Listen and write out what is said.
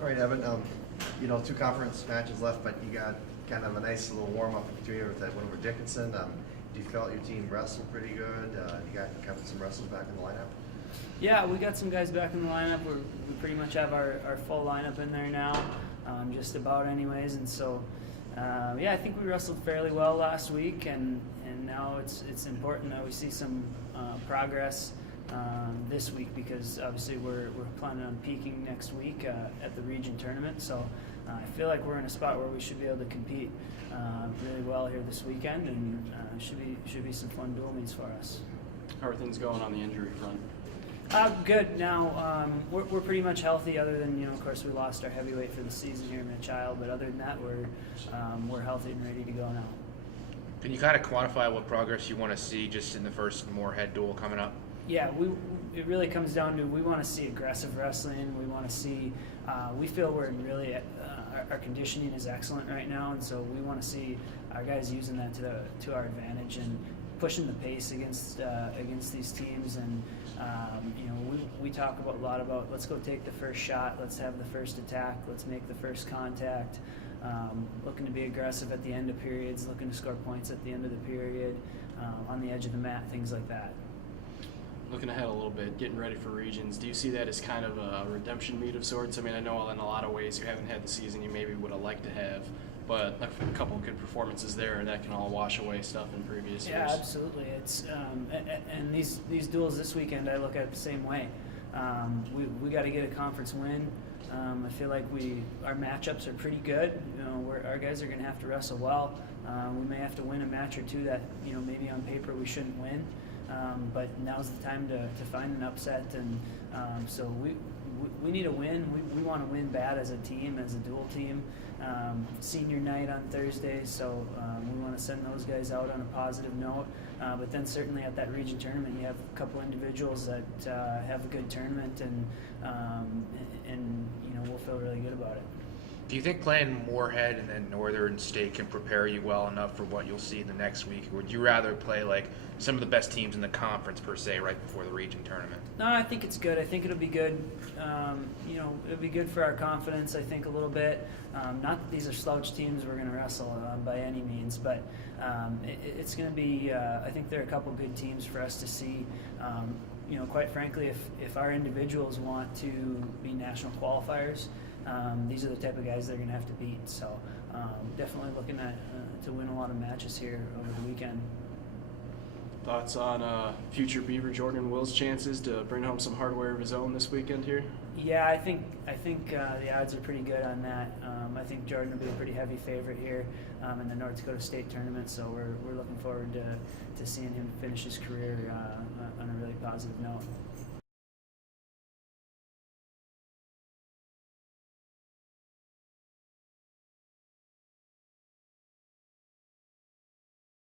All right, Evan. Two conference matches left, but you got kind of a nice little warm up between you with that win over Dickinson. Do you feel like your team wrestled pretty good? You got kind of some wrestlers back in the lineup? Yeah, we got some guys back in the lineup. We pretty much have our full lineup in there now, just about anyways. And so, I think we wrestled fairly well last week, and now it's important that we see some progress this week, because obviously we're planning on peaking next week at the region tournament. So I feel like we're in a spot where we should be able to compete really well here this weekend, and should be some fun dual meets for us. How are things going on the injury front? Good. Now we're pretty much healthy, other than of course we lost our heavyweight for the season here, Mitch-Child, but other than that we're healthy and ready to go now. Can you kind of quantify what progress you want to see just in the first Moorhead duel coming up? Yeah, it really comes down to, we want to see aggressive wrestling. We want to see, we feel we're in really, our conditioning is excellent right now, and so we want to see our guys using that to our advantage and pushing the pace against these teams. And we talk a lot about, let's go take the first shot, let's have the first attack, let's make the first contact. Looking to be aggressive at the end of periods, looking to score points at the end of the period, on the edge of the mat, things like that. Looking ahead a little bit, getting ready for regions, do you see that as kind of a redemption meet of sorts? I mean, I know in a lot of ways you haven't had the season you maybe would have liked to have, but a couple of good performances there, that can all wash away stuff in previous years. Yeah, absolutely. It's and these duels this weekend, I look at it the same way. We got to get a conference win. I feel like our matchups are pretty good. Our guys are going to have to wrestle well. We may have to win a match or two that maybe on paper we shouldn't win. But now's the time to find an upset, and so we need a win. We want to win bad as a team, as a dual team. Senior night on Thursday, so we want to send those guys out on a positive note. But then certainly at that region tournament, you have a couple individuals that have a good tournament, and we'll feel really good about it. Do you think playing Moorhead and then Northern State can prepare you well enough for what you'll see in the next week? Or would you rather play like some of the best teams in the conference per se right before the region tournament? No, I think it's good. I think it'll be good. It'll be good for our confidence, I think, a little bit. Not that these are slouch teams we're going to wrestle by any means, but it's going to be, I think there are a couple good teams for us to see. Quite frankly, if our individuals want to be national qualifiers, these are the type of guys they're going to have to beat. So definitely looking at to win a lot of matches here over the weekend. Thoughts on future Beaver Jordan Will's chances to bring home some hardware of his own this weekend here? Yeah, I think the odds are pretty good on that. I think Jordan will be a pretty heavy favorite here in the North Dakota State tournament, so we're looking forward to seeing him finish his career on a really positive note.